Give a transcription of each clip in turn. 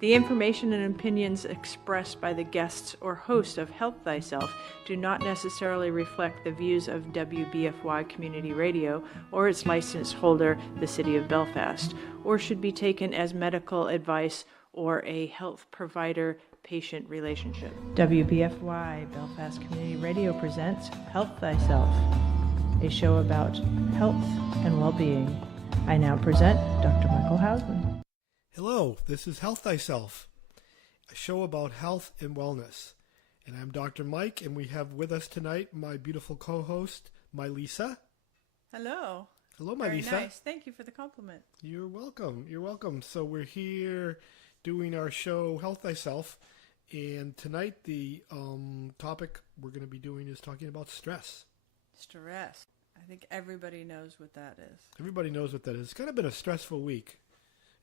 The information and opinions expressed by the guests or hosts of Help Thyself do not necessarily reflect the views of WBFY Community Radio or its license holder, the City of Belfast, or should be taken as medical advice or a health provider-patient relationship. WBFY Belfast Community Radio presents Help Thyself, a show about health and well-being. I now present Dr. Michael Hausman. Hello, this is Health Thyself, a show about health and wellness. And I'm Dr. Mike, and we have with us tonight my beautiful co-host, Mylisa. Hello. Hello, Mylisa. Very nice. Thank you for the compliment. You're welcome. You're welcome. So we're here doing our show, Health Thyself. And tonight the topic we're going to be doing is talking about stress. Stress. I think everybody knows what that is. Everybody knows what that is. It's kind of been a stressful week.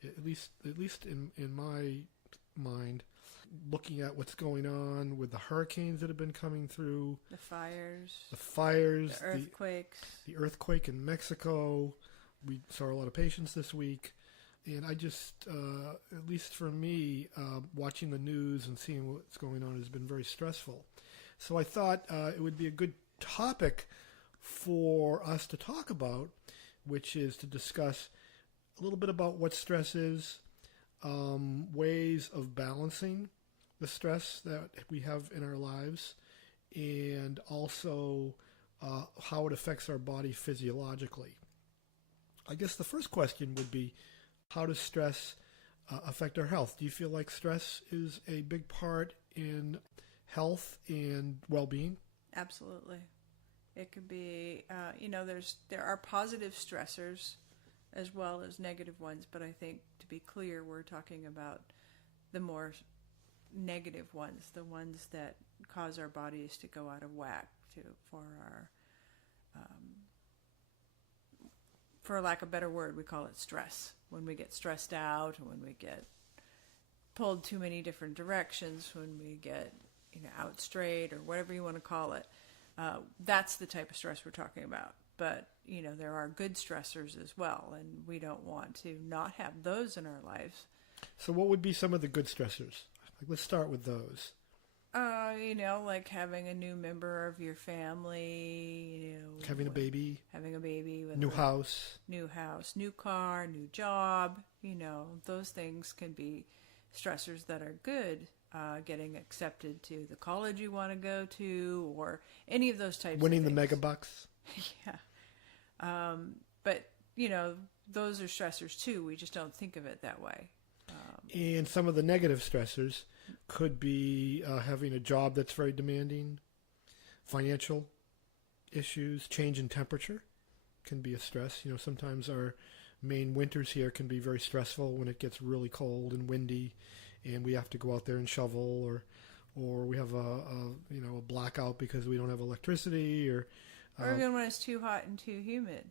At least in my mind, looking at what's going on with the hurricanes that have been coming through, the fires, the earthquakes, the earthquake in Mexico. We saw a lot of patients this week, and I just, at least for me, watching the news and seeing what's going on has been very stressful. So I thought it would be a good topic for us to talk about, which is to discuss a little bit about what stress is, ways of balancing the stress that we have in our lives, and also how it affects our body physiologically. I guess the first question would be, how does stress affect our health? Do you feel like stress is a big part in health and well-being? Absolutely. It could be, there are positive stressors as well as negative ones, but I think, to be clear, we're talking about the more negative ones, the ones that cause our bodies to go out of whack, for lack of a better word, we call it stress. When we get stressed out, when we get pulled too many different directions, when we get out straight, or whatever you want to call it, that's the type of stress we're talking about. But, there are good stressors as well, and we don't want to not have those in our lives. So what would be some of the good stressors? Let's start with those. Like having a new member of your family, having a baby, with new house, new car, new job, those things can be stressors that are good. Getting accepted to the college you want to go to, or any of those types winning of things. the mega bucks. Yeah. But, those are stressors too. We just don't think of it that way. And some of the negative stressors could be having a job that's very demanding, financial issues, change in temperature can be a stress. Sometimes our Maine winters here can be very stressful when it gets really cold and windy, and we have to go out there and shovel, or we have a blackout because we don't have electricity, or even when it's too hot and too humid.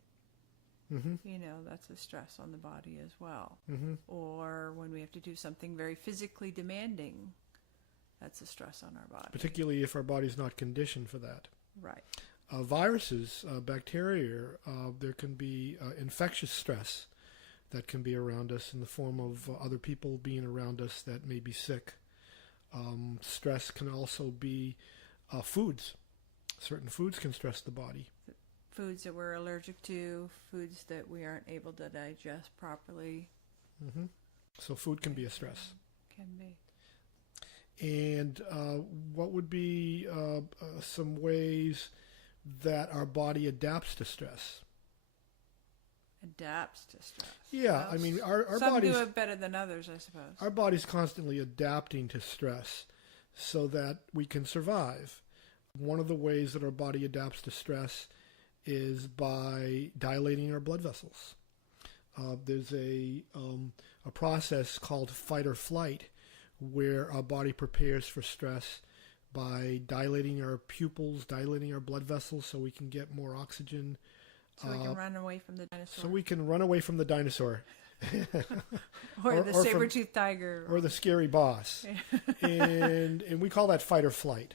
Mm-hmm. That's a stress on the body as well. Mm-hmm. Or when we have to do something very physically demanding, that's a stress on our body. Particularly if our body's not conditioned for that. Right. Viruses, bacteria, there can be infectious stress that can be around us in the form of other people being around us that may be sick. Stress can also be foods. Certain foods can stress the body. Foods that we're allergic to, foods that we aren't able to digest properly. Mm-hmm. So food can be a stress. Can be. And what would be some ways that our body adapts to stress? Adapts to stress. Yeah, well, our some bodies do it better than others, I suppose. Our body's constantly adapting to stress so that we can survive. One of the ways that our body adapts to stress is by dilating our blood vessels. There's a process called fight or flight, where our body prepares for stress by dilating our pupils, dilating our blood vessels so we can get more oxygen. So we can run away from the dinosaur. So we can run away from the dinosaur. or the saber-toothed tiger. Or the scary boss. and we call that fight or flight.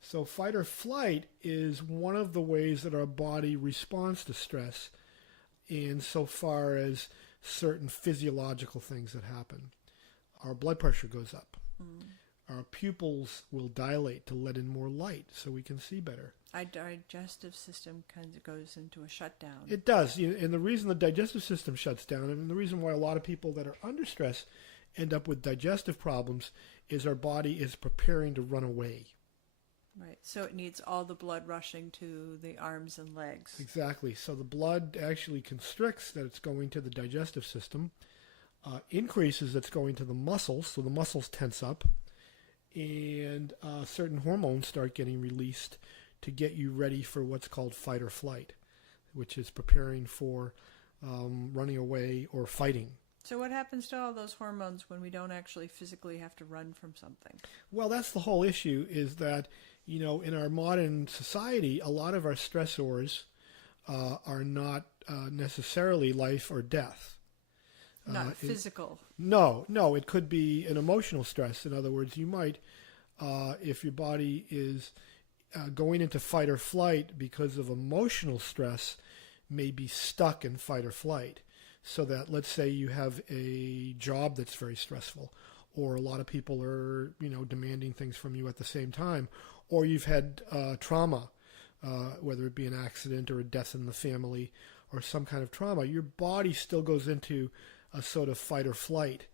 So fight or flight is one of the ways that our body responds to stress insofar as certain physiological things that happen. our blood pressure goes up. Our pupils will dilate to let in more light so we can see better. Our digestive system kind of goes into a shutdown. It does. And the reason the digestive system shuts down, and the reason why a lot of people that are under stress end up with digestive problems, is our body is preparing to run away. Right. So it needs all the blood rushing to the arms and legs. Exactly. So the blood actually constricts that it's going to the digestive system, increases that's going to the muscles, so the muscles tense up, and certain hormones start getting released to get you ready for what's called fight or flight, which is preparing for running away or fighting. So what happens to all those hormones when we don't actually physically have to run from something? Well, that's the whole issue, is that, in our modern society, a lot of our stressors are not necessarily life or death. Not physical. No, it could be an emotional stress. In other words, you might, if your body is going into fight or flight because of emotional stress, may be stuck in fight or flight. So that, let's say you have a job that's very stressful, or a lot of people are, demanding things from you at the same time, or you've had trauma, whether it be an accident or a death in the family or some kind of trauma, your body still goes into a sort of fight or flight,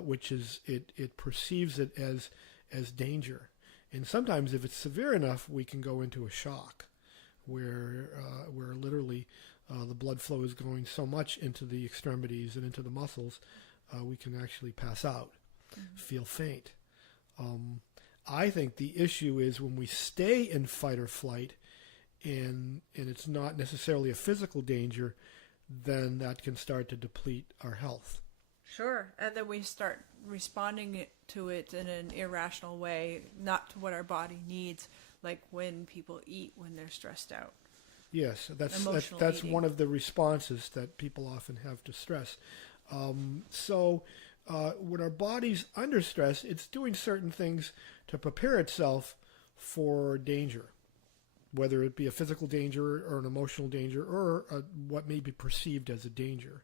which is, it perceives it as danger. And sometimes if it's severe enough, we can go into a shock where literally the blood flow is going so much into the extremities and into the muscles, we can actually pass out, feel faint. I think the issue is when we stay in fight or flight and it's not necessarily a physical danger, then that can start to deplete our health. Sure. And then we start responding to it in an irrational way, not to what our body needs, like when people eat when they're stressed out. Yes, that's eating. one of the responses that people often have to stress. So when our body's under stress, it's doing certain things to prepare itself for danger, whether it be a physical danger or an emotional danger or what may be perceived as a danger.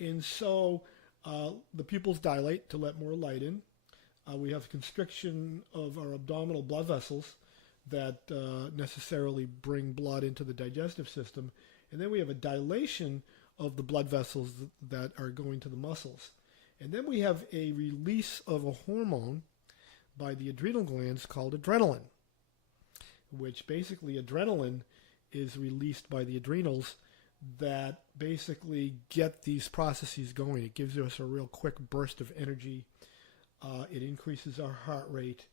And so the pupils dilate to let more light in. We have constriction of our abdominal blood vessels that necessarily bring blood into the digestive system. And then we have a dilation of the blood vessels that are going to the muscles. And then we have a release of a hormone by the adrenal glands called adrenaline, which basically adrenaline is released by the adrenals that basically get these processes going. It gives us a real quick burst of energy. It increases our heart rate.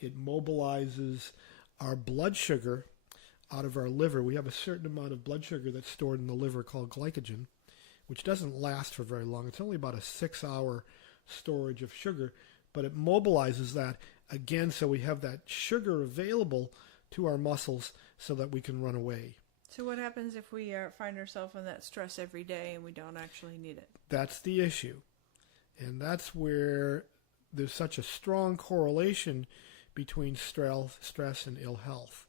It mobilizes our blood sugar out of our liver. We have a certain amount of blood sugar that's stored in the liver called glycogen, which doesn't last for very long. It's only about a 6-hour storage of sugar, but it mobilizes that again so we have that sugar available to our muscles so that we can run away. So what happens if we find ourselves in that stress every day and we don't actually need it? That's the issue. And that's where there's such a strong correlation between stress and ill health.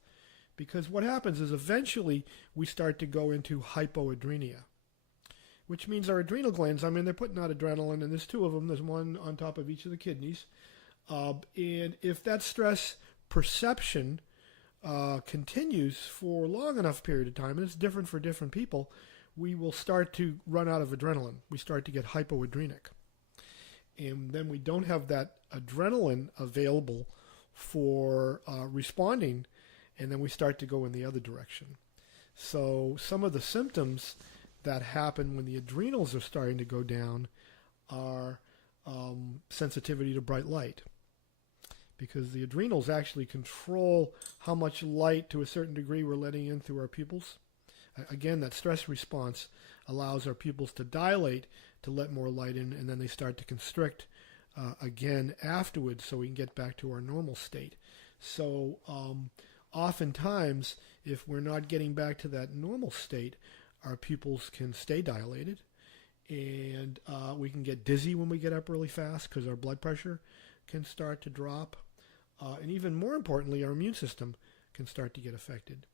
Because what happens is eventually we start to go into hypoadrenia, which means our adrenal glands, they're putting out adrenaline, and there's 2 of them. There's one on top of each of the kidneys. And if that stress perception continues for a long enough period of time, and it's different for different people, we will start to run out of adrenaline. We start to get hypoadrenic. And then we don't have that adrenaline available for responding, and then we start to go in the other direction. So some of the symptoms that happen when the adrenals are starting to go down are sensitivity to bright light, because the adrenals actually control how much light to a certain degree we're letting in through our pupils. Again, that stress response allows our pupils to dilate to let more light in, and then they start to constrict again afterwards so we can get back to our normal state. So oftentimes, if we're not getting back to that normal state, our pupils can stay dilated, and we can get dizzy when we get up really fast because our blood pressure can start to drop. And even more importantly, our immune system can start to get affected.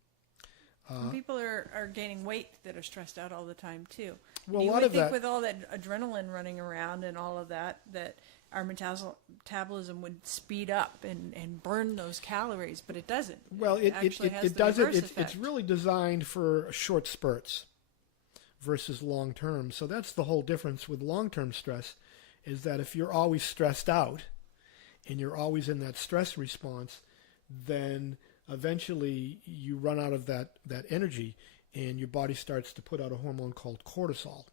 People are gaining weight that are stressed out all the time too. Well, you a lot would of think that, with all that adrenaline running around and all of that, that our metabolism would speed up and burn those calories, but it doesn't. well, it actually has it the doesn't. reverse It's effect. really designed for short spurts versus long term. So that's the whole difference with long term stress, is that if you're always stressed out and you're always in that stress response, then eventually you run out of that energy and your body starts to put out a hormone called cortisol.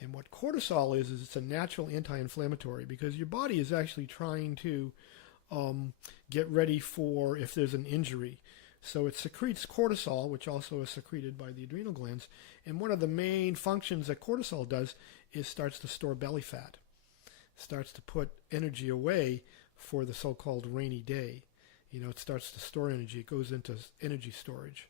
And what cortisol is it's a natural anti-inflammatory, because your body is actually trying to get ready for if there's an injury. So it secretes cortisol, which also is secreted by the adrenal glands. And one of the main functions that cortisol does is starts to store belly fat, starts to put energy away for the so-called rainy day. It starts to store energy. It goes into energy storage.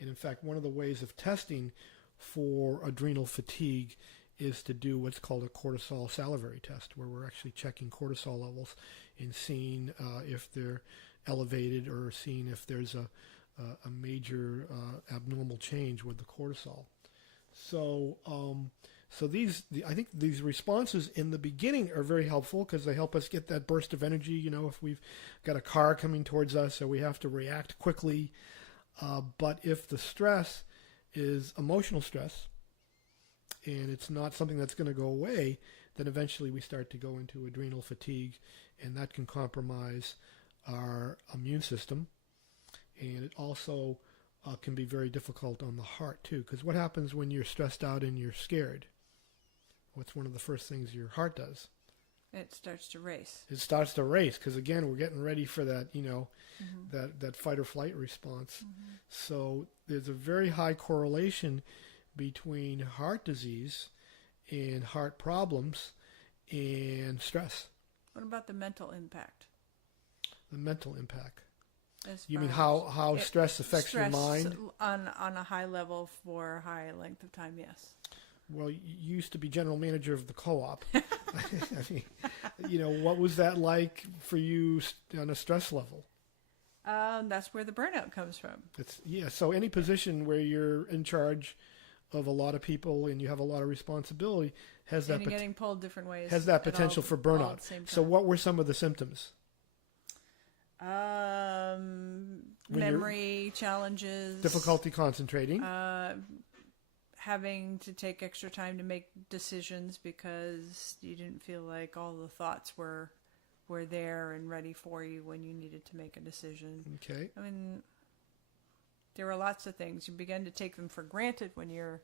And in fact, one of the ways of testing for adrenal fatigue is to do what's called a cortisol salivary test, where we're actually checking cortisol levels and seeing if they're elevated, or seeing if there's a major abnormal change with the cortisol. So I think these responses in the beginning are very helpful, because they help us get that burst of energy. If we've got a car coming towards us, so we have to react quickly. But if the stress is emotional stress, and it's not something that's going to go away, then eventually we start to go into adrenal fatigue, and that can compromise our immune system. And it also can be very difficult on the heart too, because what happens when you're stressed out and you're scared? What's one of the first things your heart does? It starts to race. It starts to race, because again, we're getting ready for that, that fight or flight response. Mm-hmm. So there's a very high correlation between heart disease and heart problems and stress. What about the mental impact? The mental impact. You far mean as how stress affects your mind? On a high level for a high length of time, yes. Well, you used to be general manager of the co-op. I mean, what was that like for you on a stress level? That's where the burnout comes from. So any position where you're in charge of a lot of people and you have a lot of responsibility has and you're getting pulled different ways. Has that potential for burnout. So what were some of the symptoms? Memory challenges. Difficulty concentrating. Having to take extra time to make decisions because you didn't feel like all the thoughts were there and ready for you when you needed to make a decision. Okay. I mean, there are lots of things. You begin to take them for granted when you're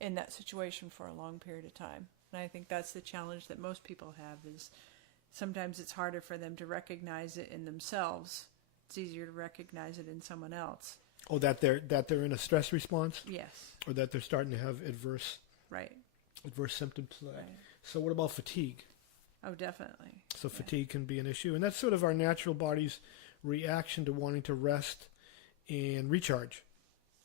in that situation for a long period of time. And I think that's the challenge that most people have, is sometimes it's harder for them to recognize it in themselves. It's easier to recognize it in someone else. Oh, that they're in a stress response? Yes. Or that they're starting to have adverse symptoms to that. Right. So what about fatigue? Oh, definitely. So fatigue can be an issue. And that's sort of our natural body's reaction to wanting to rest and recharge.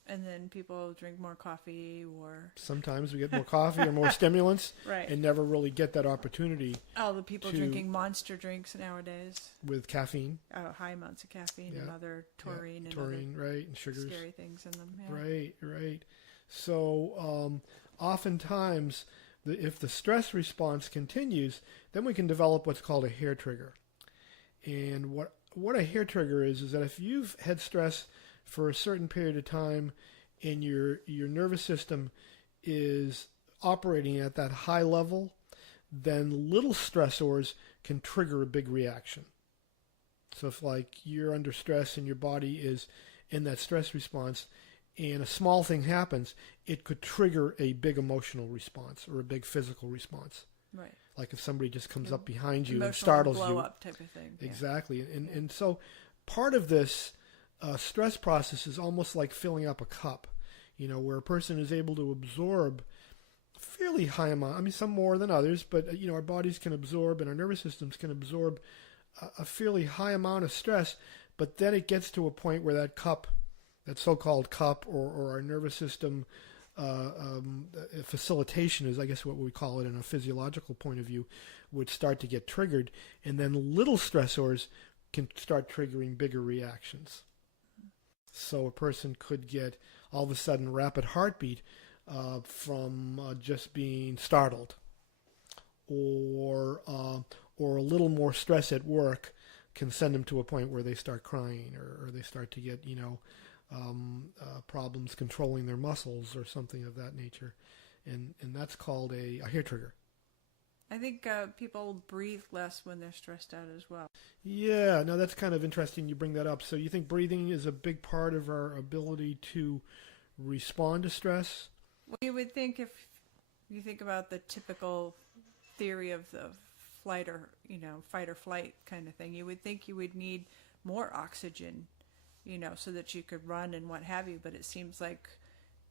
And then people drink more coffee, or sometimes we get more coffee or more stimulants, right, and never really get that opportunity. Oh, the people drinking monster drinks nowadays with caffeine. Oh, high amounts of caffeine and other taurine and taurine, other right, and sugars, scary things in them. Yeah. Right. So oftentimes, if the stress response continues, then we can develop what's called a hair trigger. And what a hair trigger is that if you've had stress for a certain period of time and your nervous system is operating at that high level, then little stressors can trigger a big reaction. So if like you're under stress and your body is in that stress response and a small thing happens, it could trigger a big emotional response or a big physical response. Right. Like if somebody just comes up behind you and startles you. Blow up type of thing. Exactly. And so part of this stress process is almost like filling up a cup, where a person is able to absorb fairly high amount. I mean, some more than others, but our bodies can absorb and our nervous systems can absorb a fairly high amount of stress. But then it gets to a point where that cup, that so-called cup, or our nervous system facilitation is, I guess, what we call it in a physiological point of view, would start to get triggered, and then little stressors can start triggering bigger reactions. So a person could get all of a sudden rapid heartbeat from just being startled, or a little more stress at work can send them to a point where they start crying, or they start to get problems controlling their muscles or something of that nature, and that's called a hair trigger. I think people breathe less when they're stressed out as well. Yeah, no, that's kind of interesting you bring that up. So you think breathing is a big part of our ability to respond to stress? Well, you would think, if you think about the typical theory of the fight or flight kind of thing, you would think you would need more oxygen, so that you could run and what have you. But it seems like,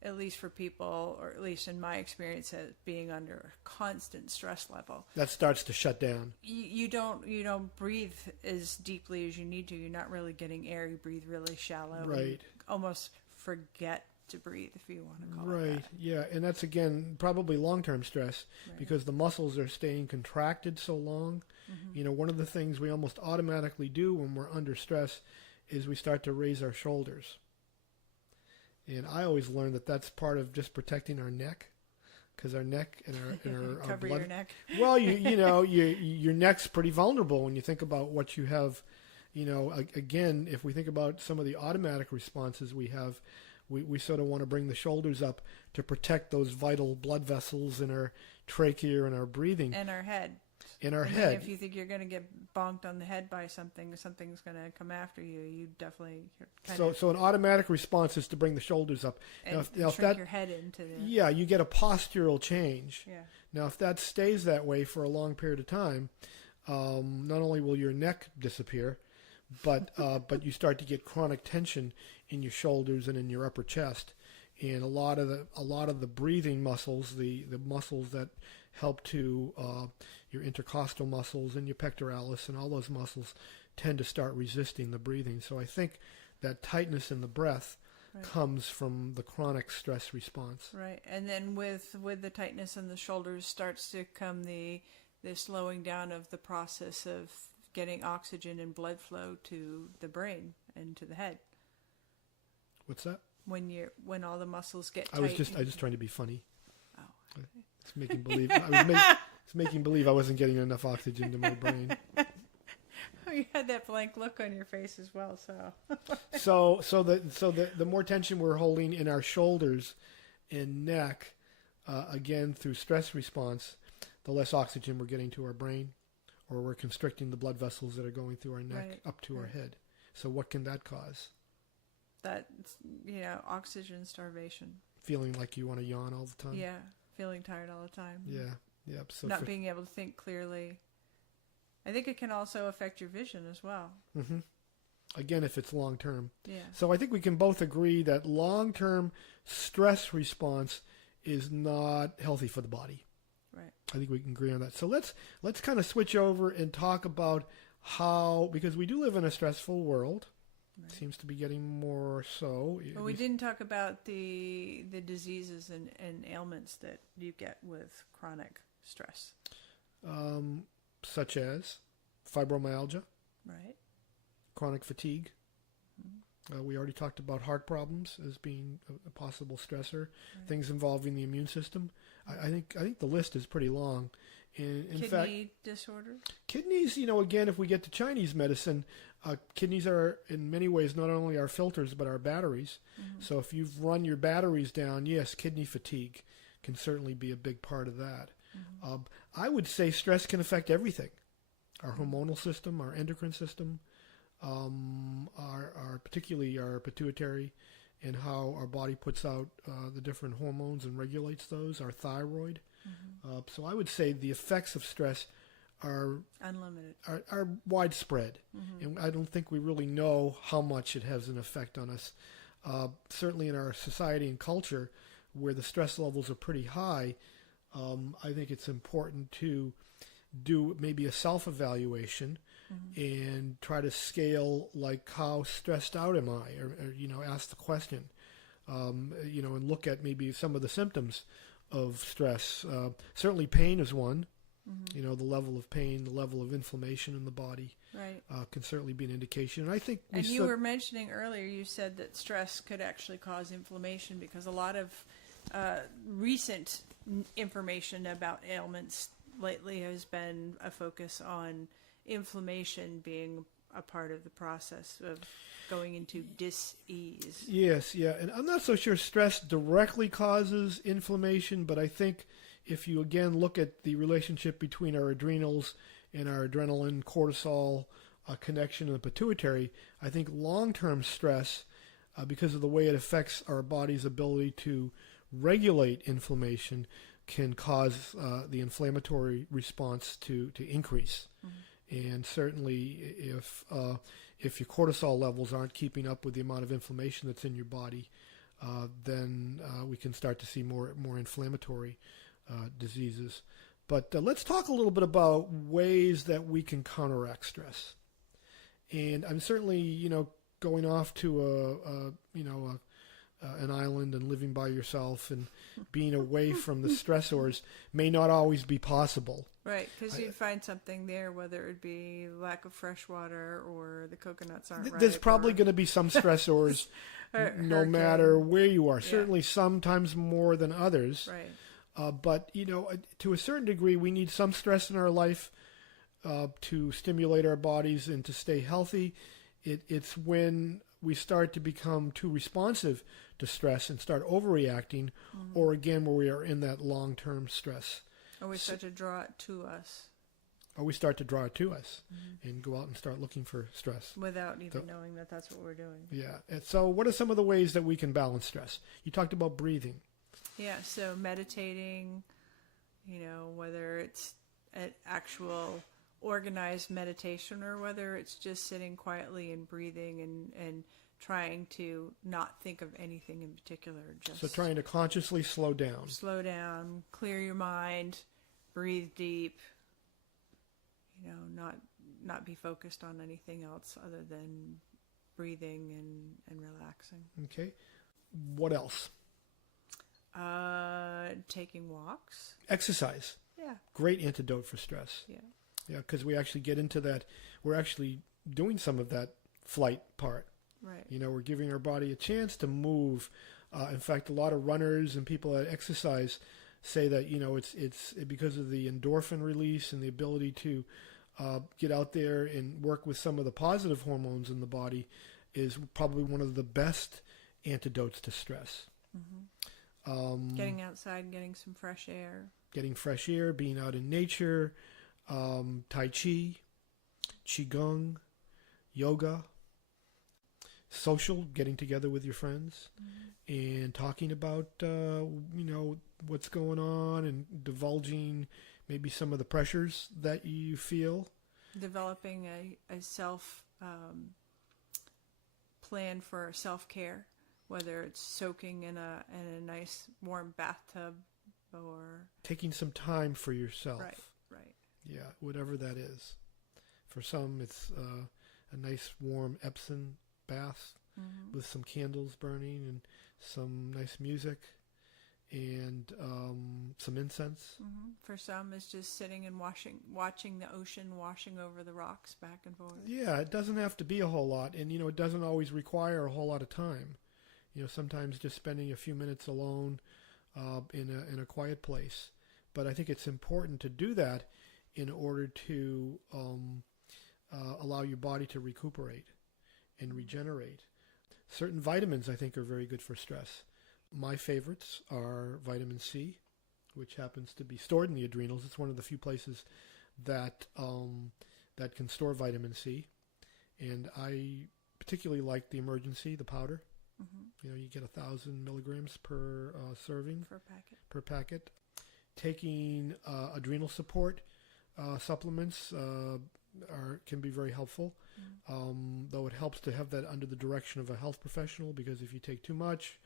at least for people, or at least in my experience, as being under a constant stress level, that starts to shut down. You don't breathe as deeply as you need to. You're not really getting air. You breathe really shallow. Right. You almost forget to breathe, if you want to call it Right. that. Yeah, and that's again probably long-term stress, Right. because the muscles are staying contracted so long. Mm-hmm. One of the things we almost automatically do when we're under stress is we start to raise our shoulders. And I always learned that that's part of just protecting our neck, because our neck and our Cover blood. your neck. Well, your neck's pretty vulnerable when you think about what you have. Again, if we think about some of the automatic responses we have, we sort of want to bring the shoulders up to protect those vital blood vessels in our trachea and our breathing. And our head. In our And head. then if you think you're going to get bonked on the head by something's going to come after you, you definitely So an automatic response is to bring the shoulders up. and Now, if shrink that, your head into the... yeah, you get a postural change. Yeah. Now, if that stays that way for a long period of time, not only will your neck disappear, but you start to get chronic tension in your shoulders and in your upper chest, and a lot of the breathing muscles, the muscles that help to your intercostal muscles and your pectoralis and all those muscles tend to start resisting the breathing. So I think that tightness in the breath Right. comes from the chronic stress response. Right. And then with the tightness in the shoulders starts to come the slowing down of the process of getting oxygen and blood flow to the brain and to the head. What's that? When all the muscles get tight. I was just trying to be funny. Oh. Okay. It's making believe it's making believe I wasn't getting enough oxygen to my brain. You had that blank look on your face as well, so. So the more tension we're holding in our shoulders and neck, again through stress response, the less oxygen we're getting to our brain, or we're constricting the blood vessels that are going through our neck Right. up to our head. So what can that cause? That's, oxygen starvation. Feeling like you want to yawn all the time? Yeah, feeling tired all the time. Yeah. Yep. So Not being able to think clearly. I think it can also affect your vision as well. Mm-hmm. Again, if it's long term. Yeah. So I think we can both agree that long term stress response is not healthy for the body. Right. I think we can agree on that. So let's kind of switch over and talk about how, because we do live in a stressful world. Right. Seems to be getting more so. But we didn't talk about the diseases and ailments that you get with chronic stress. Such as fibromyalgia, Right. chronic fatigue. Mm-hmm. We already talked about heart problems as being a possible stressor. Right. Things involving the immune system. I think the list is pretty long. In Kidney fact, disorders. kidneys, again, if we get to Chinese medicine, kidneys are in many ways not only our filters but our batteries. Mm-hmm. So if you've run your batteries down, yes, kidney fatigue can certainly be a big part of that. Mm-hmm. I would say stress can affect everything. Our hormonal system, our endocrine system, our particularly our pituitary, and how our body puts out the different hormones and regulates those, our thyroid. Mm-hmm. So I would say the effects of stress are Unlimited. are widespread, Mm-hmm. and I don't think we really know how much it has an effect on us. Certainly in our society and culture, where the stress levels are pretty high, I think it's important to do maybe a self-evaluation and try to scale, like, how stressed out am I, or ask the question, and look at maybe some of the symptoms of stress. Certainly pain is one. Mm-hmm. The level of pain, the level of inflammation in the body Right. can certainly be an indication. And I think And you were mentioning earlier, you said that stress could actually cause inflammation, because a lot of recent information about ailments lately has been a focus on inflammation being a part of the process of going into dis-ease. Yes, yeah. And I'm not so sure stress directly causes inflammation, but I think if you again look at the relationship between our adrenals and our adrenaline, cortisol connection in the pituitary, I think long-term stress, because of the way it affects our body's ability to regulate inflammation, can cause the inflammatory response to increase. Mm-hmm. And certainly if your cortisol levels aren't keeping up with the amount of inflammation that's in your body, then we can start to see more inflammatory diseases. But let's talk a little bit about ways that we can counteract stress. And I'm certainly, going off to an island and living by yourself and being away from the stressors may not always be possible. Right, because you find something there, whether it be lack of fresh water or the coconuts aren't right. There's probably going to be some stressors no matter where you are. Yeah. Certainly sometimes more than others. Right. But, to a certain degree, we need some stress in our life to stimulate our bodies and to stay healthy. It's when we start to become too responsive to stress and start overreacting, or again, where we are in that long-term stress. Or we start to draw it to us. And go out and start looking for stress. Without even knowing that that's what we're doing. Yeah. And so what are some of the ways that we can balance stress? You talked about breathing. Yeah, so meditating, whether it's an actual organized meditation or whether it's just sitting quietly and breathing and trying to not think of anything in particular. So trying to consciously slow down. Slow down, clear your mind, breathe deep, not be focused on anything else other than breathing and relaxing. Okay. What else? Taking walks. Exercise. Yeah. Great antidote for stress. Yeah. Yeah, because we actually get into that. We're actually doing some of that flight part. Right. We're giving our body a chance to move. In fact, a lot of runners and people that exercise say that, it's because of the endorphin release and the ability to get out there and work with some of the positive hormones in the body is probably one of the best antidotes to stress. Mm-hmm. Getting outside, getting some fresh air. Getting fresh air, being out in nature, Tai Chi, Qigong, yoga, social, getting together with your friends, and talking about, what's going on and divulging maybe some of the pressures that you feel. Developing a self plan for self-care, whether it's soaking in a nice warm bathtub or taking some time for yourself. Right. Yeah, whatever that is. For some, it's a nice warm Epsom bath with some candles burning and some nice music and some incense. For some, it's just sitting and watching the ocean washing over the rocks back and forth. Yeah, it doesn't have to be a whole lot, and it doesn't always require a whole lot of time. Sometimes just spending a few minutes alone in a quiet place. But I think it's important to do that in order to allow your body to recuperate and regenerate. Certain vitamins, I think, are very good for stress. My favorites are vitamin C, which happens to be stored in the adrenals. It's one of the few places that can store vitamin C. And I particularly like the Emergency, the powder. You get 1,000 milligrams per serving. Per packet. Taking adrenal support supplements can be very helpful, though it helps to have that under the direction of a health professional, because if you take too much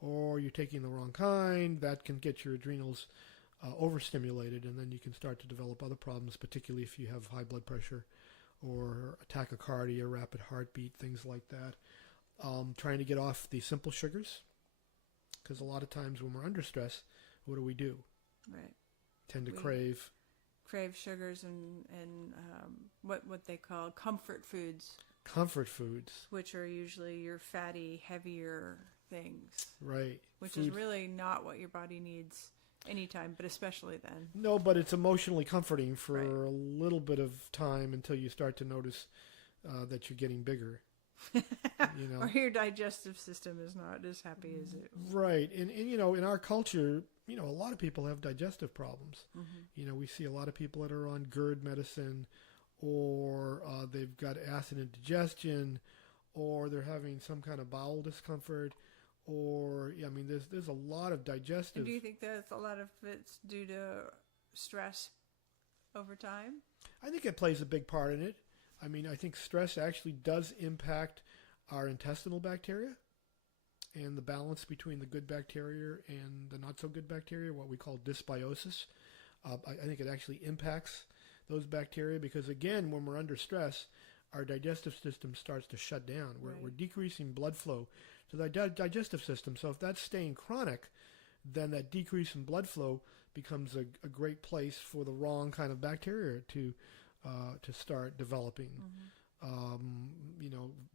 or you're taking the wrong kind, that can get your adrenals overstimulated, and then you can start to develop other problems, particularly if you have high blood pressure or tachycardia, rapid heartbeat, things like that. Trying to get off the simple sugars, because a lot of times when we're under stress, what do? Right. Tend to crave sugars and what they call comfort foods. Comfort foods. Which are usually your fatty, heavier things. Right. Which Food. is really not what your body needs anytime, but especially then. No, but it's emotionally comforting for Right. a little bit of time until you start to notice that you're getting bigger. Or your digestive system is not as happy as it. Right. And in our culture, a lot of people have digestive problems. Mm-hmm. We see a lot of people that are on GERD medicine, or they've got acid indigestion, or they're having some kind of bowel discomfort, or there's a lot of digestive. And do you think that a lot of it's due to stress over time? I think it plays a big part in it. I think stress actually does impact our intestinal bacteria and the balance between the good bacteria and the not so good bacteria, what we call dysbiosis. I think it actually impacts those bacteria because, again, when we're under stress, our digestive system starts to shut down. We're decreasing blood flow to the digestive system. So if that's staying chronic, then that decrease in blood flow becomes a great place for the wrong kind of bacteria to start developing.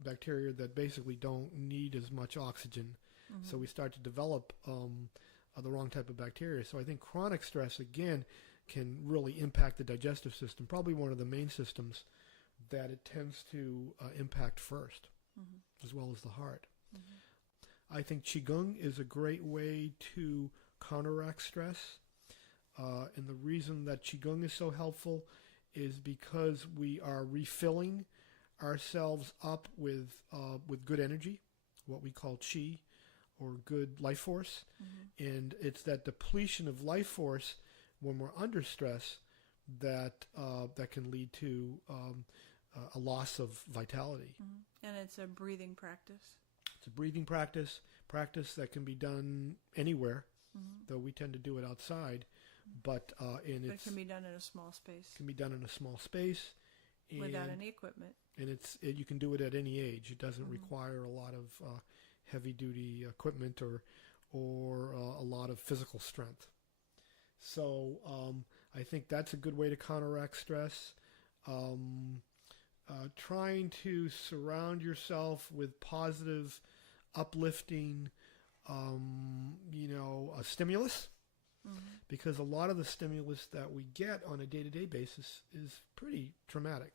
Bacteria that basically don't need as much oxygen. So we start to develop the wrong type of bacteria. So I think chronic stress, again, can really impact the digestive system, probably one of the main systems that it tends to impact first, as well as the heart. I think Qigong is a great way to counteract stress. And the reason that Qigong is so helpful is because we are refilling ourselves up with good energy, what we call qi, or good life force. And it's that depletion of life force when we're under stress that can lead to a loss of vitality. And it's a breathing practice. It's a breathing practice that can be done anywhere, though we tend to do it outside. But it can be done in a small space. Can be done in a small space. Without any equipment. And you can do it at any age. It doesn't require a lot of heavy-duty equipment or a lot of physical strength. So I think that's a good way to counteract stress. Trying to surround yourself with positive, uplifting, stimulus. Because a lot of the stimulus that we get on a day-to-day basis is pretty traumatic.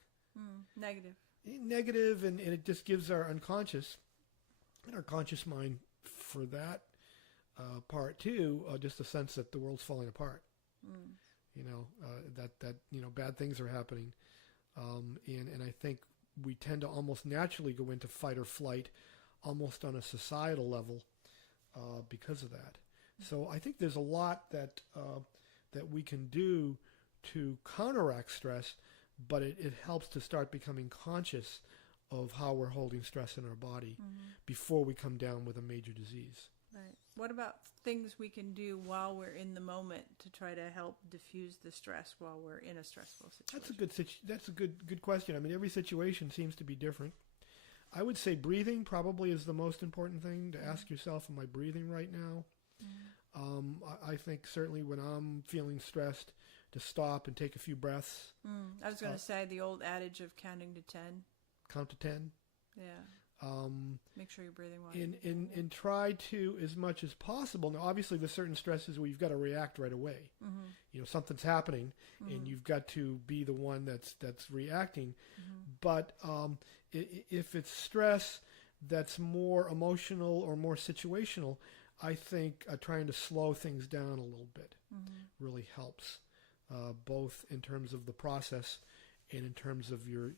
Negative, and it just gives our unconscious and our conscious mind for that part too, just a sense that the world's falling apart. That bad things are happening. And I think we tend to almost naturally go into fight or flight almost on a societal level because of that. So I think there's a lot that we can do to counteract stress, but it helps to start becoming conscious of how we're holding stress in our body before we come down with a major disease. Right. What about things we can do while we're in the moment to try to help diffuse the stress while we're in a stressful situation? That's a good question. Every situation seems to be different. I would say breathing probably is the most important thing to ask yourself, am I breathing right now? I think certainly when I'm feeling stressed, to stop and take a few breaths. I was going to say the old adage of counting to 10. Count to 10. Yeah. Make sure you're breathing well. And try to, as much as possible. Now, obviously, there's certain stresses where you've got to react right away. Something's happening, and you've got to be the one that's reacting. But if it's stress that's more emotional or more situational, I think trying to slow things down a little bit really helps, both in terms of the process and in terms of your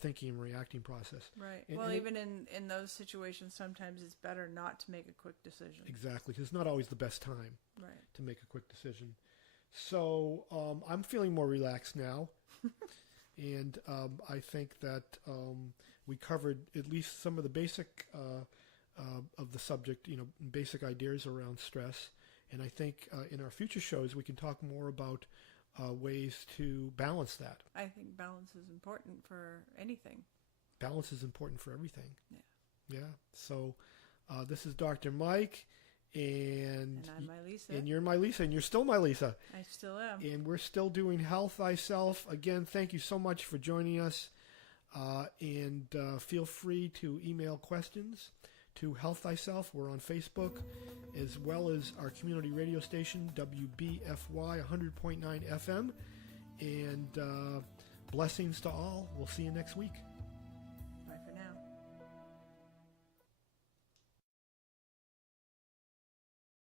thinking and reacting process. Right. Even in those situations, sometimes it's better not to make a quick decision. Exactly, because it's not always the best time to make a quick decision. So I'm feeling more relaxed now, and I think that we covered at least some of the basic of the subject, basic ideas around stress. And I think in our future shows we can talk more about ways to balance that. I think balance is important for anything. Balance is important for everything. Yeah. So this is Dr. Mike, and I'm Mylisa. And you're Mylisa, and you're still Mylisa. I still am. And we're still doing Health Thyself. Again, thank you so much for joining us. And feel free to email questions to Health Thyself. We're on Facebook, as well as our community radio station, WBFY 100.9 FM. And blessings to all. We'll see you next week.